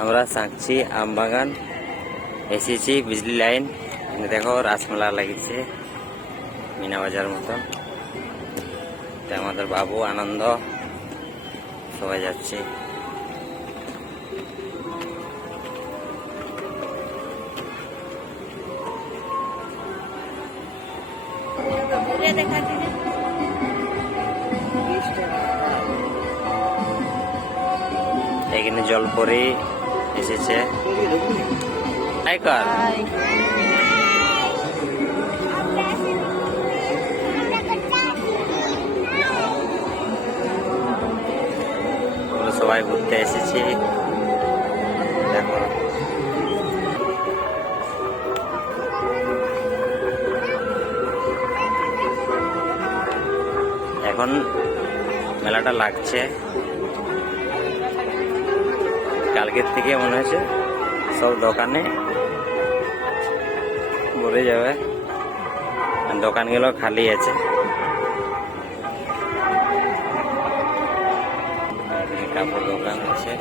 আমরা সাঁকছি আমবাগান এসেছি বিজলি লাইন। দেখো রাসমেলা লাগিয়েছে মিনা বাজার মতন। আমাদের বাবু আনন্দ সবাই যাচ্ছে। এখানে জলপরি এসেছে। সবাই ঘুরতে এসেছি। দেখো এখন মেলাটা লাগছে, কালকের থেকে মনে হচ্ছে সব দোকানে ভরে যাবে, দোকানগুলো খালি আছে। কাপড় দোকান আছে।